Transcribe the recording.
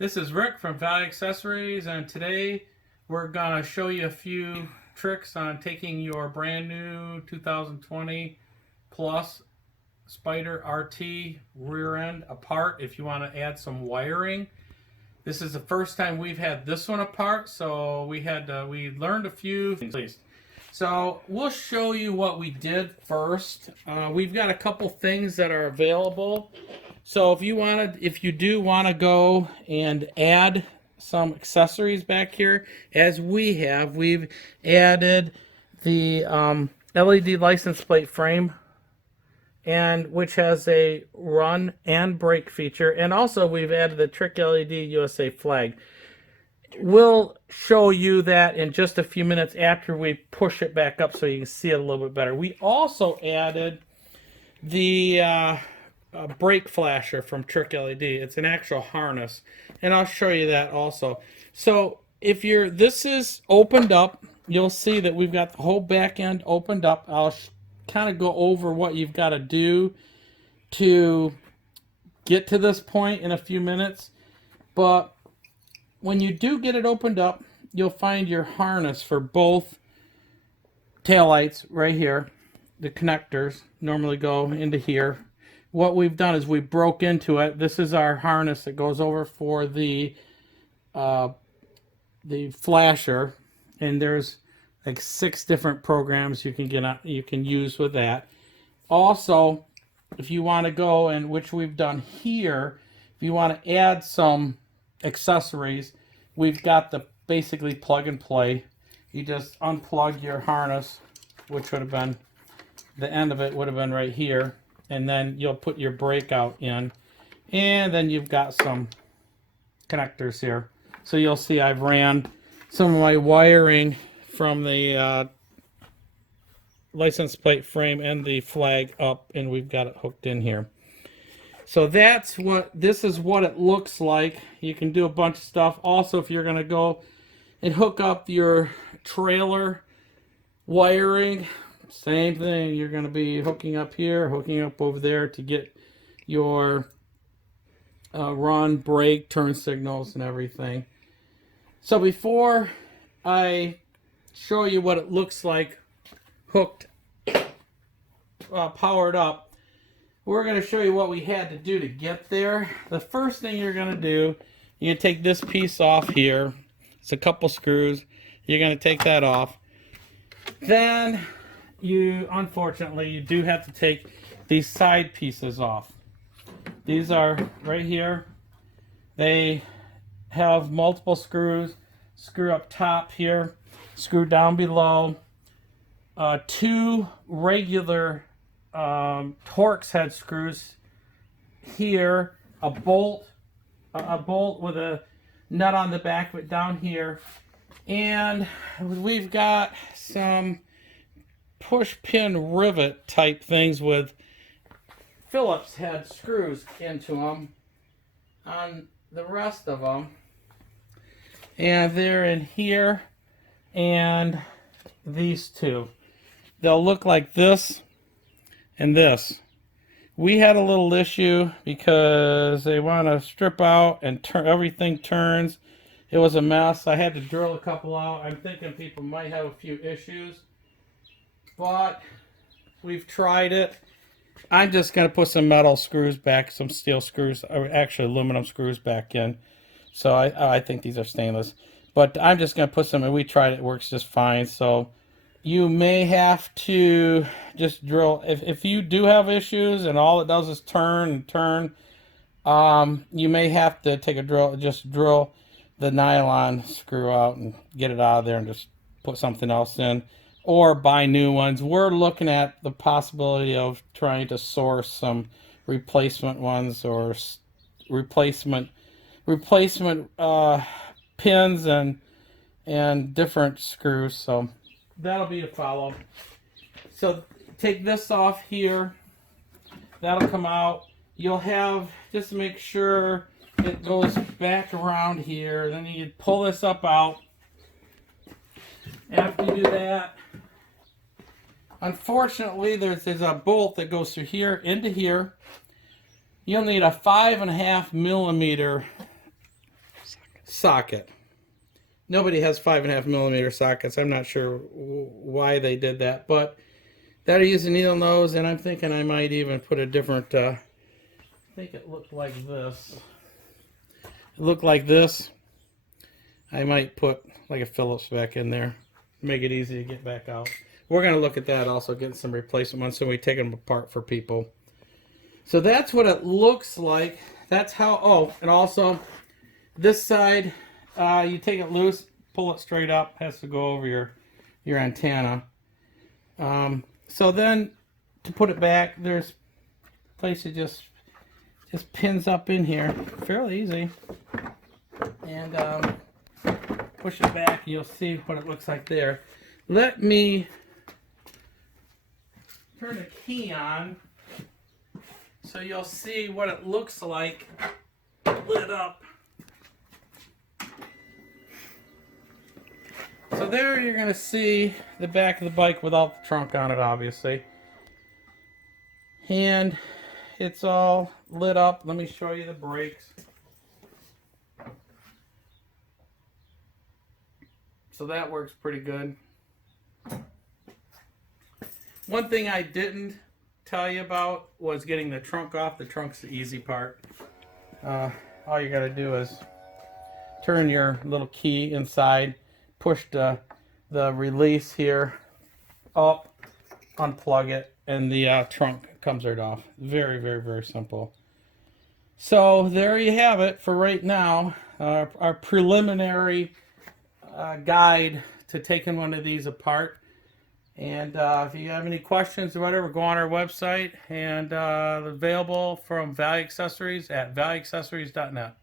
This is Rick from Value Accessories, and today we're going to show you a few tricks on taking your brand new 2020 plus Spyder RT rear end apart if you want to add some wiring. This is the first time we've had this one apart, so we learned a few things. So we'll show you what we did first. We've got a couple things that are available. So if you do want to go and add some accessories back here, as we've added the LED license plate frame, and which has a run and brake feature, and also we've added the Trick LED USA flag. We'll show you that in just a few minutes after we push it back up so you can see it a little bit better. We also added the brake flasher from Trick LED. It's an actual harness, and I'll show you that also. So if this is opened up, you'll see that we've got the whole back end opened up. I'll kind of go over what you've got to do to get to this point in a few minutes, but when you do get it opened up, you'll find your harness for both taillights right here. The connectors normally go into here. What we've done is we broke into it. This is our harness that goes over for the flasher, and there's like 6 different programs you can use with that. Also, if you want to go, and which we've done here, if you want to add some accessories, we've got the basically plug and play. You just unplug your harness, which would have been the end of it would have been right here, and then you'll put your brake out in, and then you've got some connectors here. So you'll see I've ran some of my wiring from the license plate frame and the flag up, and we've got it hooked in here. So this is what it looks like. You can do a bunch of stuff. Also, if you're going to go and hook up your trailer wiring, same thing. You're going to be hooking up here, hooking up over there to get your run, brake, turn signals, and everything. So before I show you what it looks like hooked, powered up, we're going to show you what we had to do to get there. The first thing you're going to do, you're going to take this piece off here. It's a couple screws. You're going to take that off. Then unfortunately, you do have to take these side pieces off. These are right here. They have multiple screws. Screw up top here, screw down below. 2 regular Torx head screws here, a bolt with a nut on the back of it down here, and we've got some push pin rivet type things with Phillips head screws into them on the rest of them, and they're in here, and these 2, they'll look like this and this. We had a little issue because they want to strip out and everything turns. It was a mess. I had to drill a couple out. I'm thinking people might have a few issues, but we've tried it. I'm just going to put some metal screws back, some steel screws, or actually aluminum screws back in. So I think these are stainless, but I'm just going to put some, and we tried it. It works just fine. So you may have to just drill. If you do have issues and all it does is turn and turn, you may have to take a drill, just drill the nylon screw out and get it out of there and just put something else in, or buy new ones. We're looking at the possibility of trying to source some replacement ones, or replacement pins and different screws. So that'll be a follow. So take this off here. That'll come out. You'll have, just to make sure it goes back around here, then you pull this up out. After you do that, unfortunately, there's a bolt that goes through here into here. You'll need a 5.5 millimeter socket. Nobody has 5.5mm sockets. I'm not sure why they did that, but that'll use a needle nose, and I'm thinking I might even put a different, I think it looked like this. It looked like this. I might put like a Phillips back in there, make it easy to get back out. We're going to look at that also, getting some replacement ones so we take them apart for people. So that's what it looks like. That's how, oh, and also this side, you take it loose, pull it straight up, has to go over your antenna. So then to put it back, there's a place it just pins up in here, fairly easy. And push it back, and you'll see what it looks like there. Let me turn the key on so you'll see what it looks like lit up. So there you're going to see the back of the bike without the trunk on it, obviously. And it's all lit up. Let me show you the brakes. So that works pretty good. One thing I didn't tell you about was getting the trunk off. The trunk's the easy part. All you got to do is turn your little key inside, push the release here up, unplug it, and the trunk comes right off. Very, very, very simple. So there you have it for right now. Our preliminary guide to taking one of these apart. And if you have any questions or whatever, go on our website, and available from Value Accessories at valueaccessories.net.